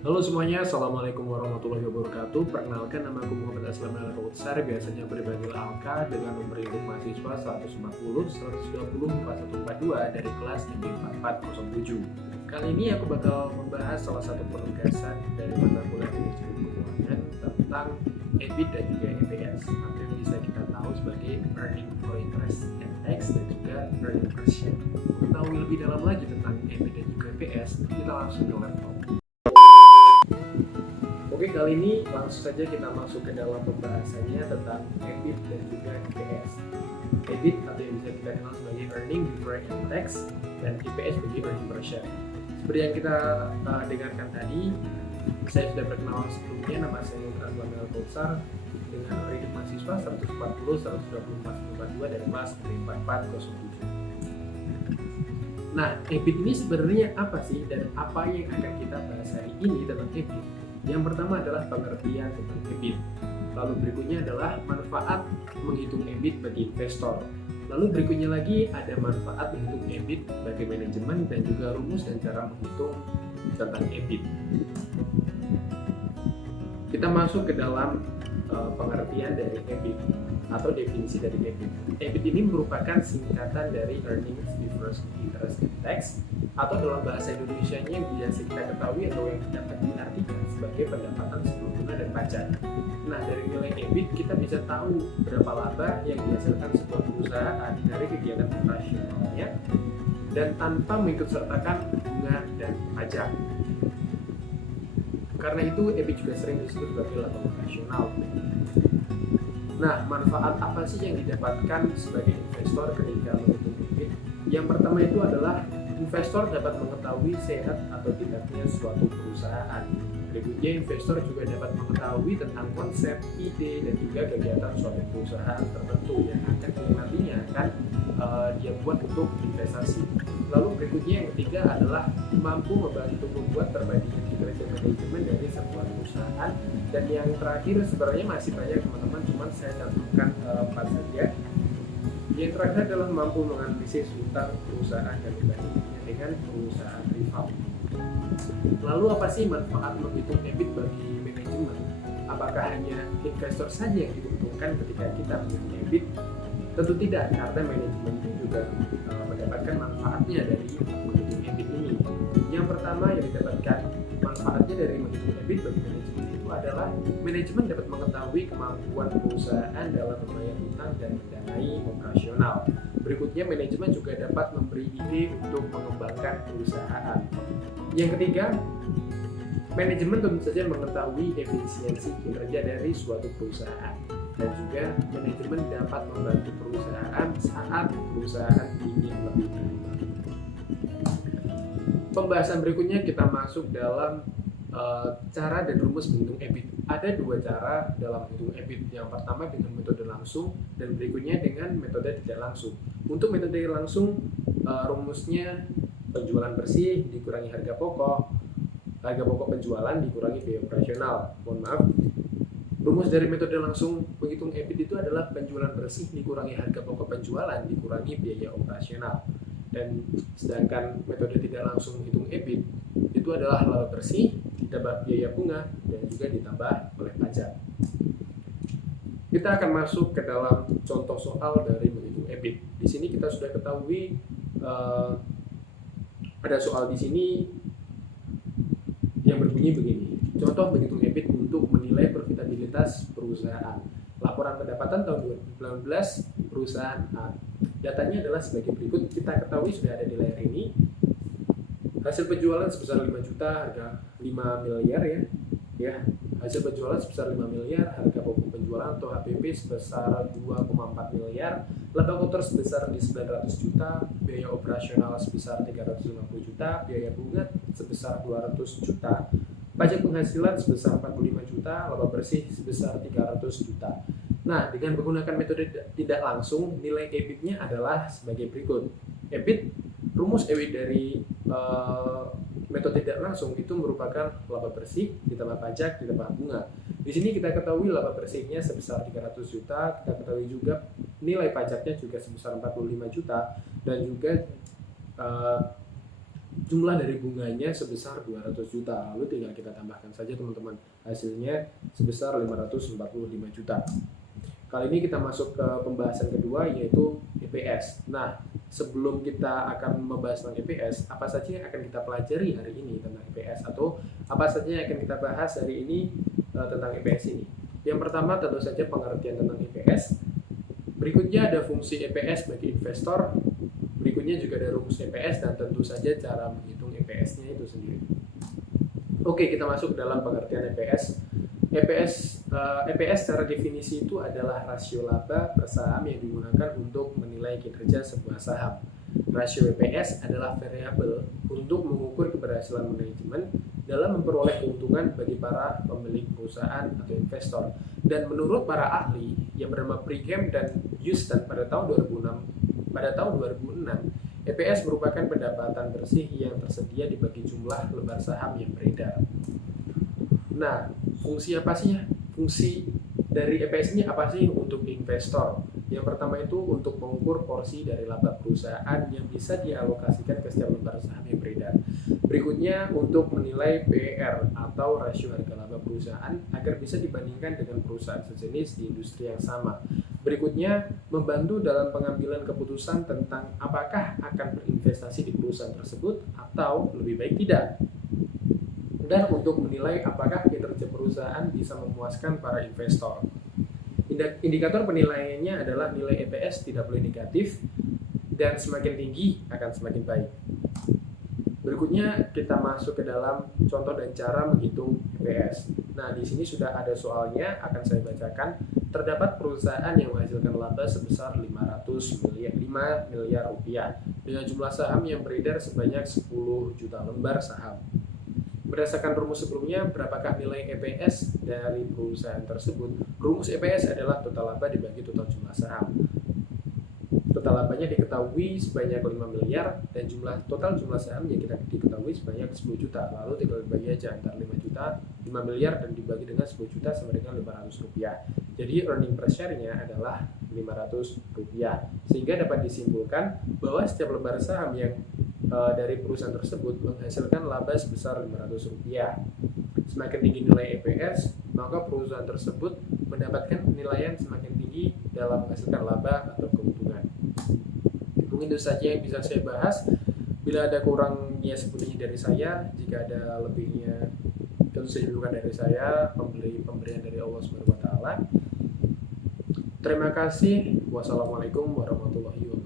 Halo semuanya, Assalamualaikum warahmatullahi wabarakatuh. Perkenalkan, nama aku Muhammad Aslam Al-Kautsar, biasanya dipanggil Alka, dengan nomor induk mahasiswa 140 120 4142 dari kelas IB 4407. Kali ini aku bakal membahas salah satu penugasan dari mata kuliah manajemen keuangan tentang EBIT dan juga EPS, atau yang bisa kita tahu sebagai Earning for Interest and Tax dan juga Earning per Share. Mengetahui lebih dalam lagi tentang EBIT dan juga EPS, kita langsung ke laptop. Oke, kali ini langsung saja kita masuk ke dalam pembahasannya tentang EBIT dan juga EPS. EBIT atau yang bisa kita kenal sebagai Earning Before Income Tax dan EPS sebagai Earning Per Share. Seperti yang kita dengarkan tadi, saya sudah berkenalan sebelumnya, nama saya Muhammad Aslam Al-Kautsar dengan nomor induk mahasiswa 140 120 4142 dari kelas 4407. Nah, EBIT ini sebenarnya apa sih dan apa yang akan kita bahas hari ini tentang EBIT? Yang pertama adalah pengertian tentang EBIT. Lalu berikutnya adalah manfaat menghitung EBIT bagi investor. Lalu berikutnya lagi ada manfaat menghitung EBIT bagi manajemen dan juga rumus dan cara menghitung tentang EBIT. Kita masuk ke dalam pengertian dari EBIT atau definisi dari EBIT. EBIT ini merupakan singkatan dari Earnings Before Interest and Tax, atau dalam bahasa Indonesianya yang biasa kita ketahui atau yang dapat diartikan sebagai pendapatan sebelum bunga dan pajak. Nah, dari nilai EBIT kita bisa tahu berapa laba yang dihasilkan sebuah perusahaan dari kegiatan operasionalnya dan tanpa mengikutsertakan bunga dan pajak. Karena itu EBIT juga sering disebut sebagai laba operasional. Nah, manfaat apa sih yang didapatkan sebagai investor ketika menghitung EBIT? Yang pertama itu adalah investor dapat mengetahui sehat atau tidaknya suatu perusahaan. Berikutnya, investor juga dapat mengetahui tentang konsep, ide, dan juga kegiatan suatu perusahaan tertentu yang nantinya akan dia buat untuk investasi. Lalu berikutnya yang ketiga adalah mampu membantu membuat perbandingan kinerja manajemen dari sebuah perusahaan. Dan yang terakhir sebenarnya masih banyak teman-teman, cuman saya cantumkan 4 saja. Yang terakhir adalah mampu menganalisis hutang perusahaan dan membandingkannya dengan perusahaan rival. Lalu apa sih manfaat menghitung EBIT bagi manajemen? Apakah hanya investor saja yang diuntungkan ketika kita menghitung EBIT? Tentu tidak, karena manajemen itu juga mendapatkan manfaatnya dari menghitung EBIT ini. Yang pertama yang didapatkan manfaatnya dari menghitung EBIT bagi manajemen itu adalah manajemen dapat mengetahui kemampuan perusahaan dalam membayar hutang dan mendanai operasional. Berikutnya, manajemen juga dapat memberi ide untuk mengembangkan perusahaan. Yang ketiga, manajemen tentu saja mengetahui efisiensi kinerja dari suatu perusahaan, dan juga manajemen dapat membantu perusahaan saat perusahaan ingin lebih berkembang. Pembahasan berikutnya kita masuk dalam cara dan rumus menghitung EBIT. Ada dua cara dalam menghitung EBIT. Yang pertama dengan metode langsung dan berikutnya dengan metode tidak langsung. Untuk metode langsung, rumusnya penjualan bersih dikurangi harga pokok penjualan dikurangi biaya operasional. Mohon maaf. Rumus dari metode langsung menghitung EBIT itu adalah penjualan bersih dikurangi harga pokok penjualan dikurangi biaya operasional. Dan sedangkan metode tidak langsung menghitung EBIT itu adalah laba bersih ditambah biaya bunga dan juga ditambah oleh pajak. Kita akan masuk ke dalam contoh soal dari menghitung EBIT. Di sini kita sudah ketahui ada soal di sini yang berbunyi begini. Contoh menghitung EBIT untuk menilai profitabilitas perusahaan. Laporan pendapatan tahun 2019 perusahaan A. Datanya adalah sebagai berikut. Kita ketahui sudah ada di layar ini. Hasil penjualan sebesar 5 juta, harga 5 miliar ya. Hasil penjualan sebesar 5 miliar, harga pokok penjualan atau HPP sebesar 2,4 miliar, laba kotor sebesar 900 juta, biaya operasional sebesar 350 juta, biaya bunga sebesar 200 juta, pajak penghasilan sebesar 45 juta, laba bersih sebesar 300 juta. Nah, dengan menggunakan metode tidak langsung, nilai EBIT-nya adalah sebagai berikut. Rumus EBIT dari metode tidak langsung itu merupakan laba bersih ditambah pajak ditambah bunga. Di sini kita ketahui laba bersihnya sebesar 300 juta, kita ketahui juga nilai pajaknya juga sebesar 45 juta, dan juga jumlah dari bunganya sebesar 200 juta. Lalu tinggal kita tambahkan saja teman-teman, hasilnya sebesar 545 juta. Kali ini kita masuk ke pembahasan kedua, yaitu EPS. Nah, sebelum kita akan membahas tentang EPS, apa saja yang akan kita pelajari hari ini tentang EPS, atau apa saja yang akan kita bahas hari ini tentang EPS ini. Yang pertama tentu saja pengertian tentang EPS. Berikutnya ada fungsi EPS bagi investor. Berikutnya juga ada rumus EPS dan tentu saja cara menghitung EPS-nya itu sendiri. Oke, kita masuk ke dalam pengertian EPS. EPS secara definisi itu adalah rasio laba per saham yang digunakan untuk menilai kinerja sebuah saham. Rasio EPS adalah variabel untuk mengukur keberhasilan manajemen dalam memperoleh keuntungan bagi para pemilik perusahaan atau investor. Dan menurut para ahli yang bernama Brigham dan Houston pada tahun 2006, EPS merupakan pendapatan bersih yang tersedia dibagi jumlah lembar saham yang beredar. Nah, fungsi apa sih? Fungsi dari EPS ini apa sih untuk investor? Yang pertama itu untuk mengukur porsi dari laba perusahaan yang bisa dialokasikan ke setiap lembar saham yang beredar. Berikutnya untuk menilai PER atau rasio harga laba perusahaan agar bisa dibandingkan dengan perusahaan sejenis di industri yang sama. Berikutnya membantu dalam pengambilan keputusan tentang apakah akan berinvestasi di perusahaan tersebut atau lebih baik tidak. Dan untuk menilai apakah kinerja perusahaan bisa memuaskan para investor. Indikator penilaiannya adalah nilai EPS tidak boleh negatif dan semakin tinggi akan semakin baik. Berikutnya kita masuk ke dalam contoh dan cara menghitung EPS. Nah, di sini sudah ada soalnya, akan saya bacakan. Terdapat perusahaan yang menghasilkan laba sebesar 5 miliar rupiah dengan jumlah saham yang beredar sebanyak 10 juta lembar saham. Berdasarkan rumus sebelumnya, berapakah nilai EPS dari perusahaan tersebut? Rumus EPS adalah total laba dibagi total jumlah saham. Total labanya diketahui sebanyak 5 miliar dan total jumlah saham yang kita diketahui sebanyak 10 juta. Lalu tinggal dibagi aja antara 5 miliar dan dibagi dengan 10 juta sama dengan 500 rupiah. Jadi earning per share-nya adalah 500 rupiah. Sehingga dapat disimpulkan bahwa setiap lembar saham yang dari perusahaan tersebut menghasilkan laba sebesar 500 rupiah. Semakin tinggi nilai EPS, maka perusahaan tersebut mendapatkan penilaian semakin tinggi dalam menghasilkan laba atau keuntungan. Mungkin itu saja yang bisa saya bahas. Bila ada kurangnya sepenuhnya dari saya, jika ada lebihnya tentu saja bukan dari saya, pemberian dari Allah Subhanahu wa taala. Terima kasih. Wassalamualaikum warahmatullahi wabarakatuh.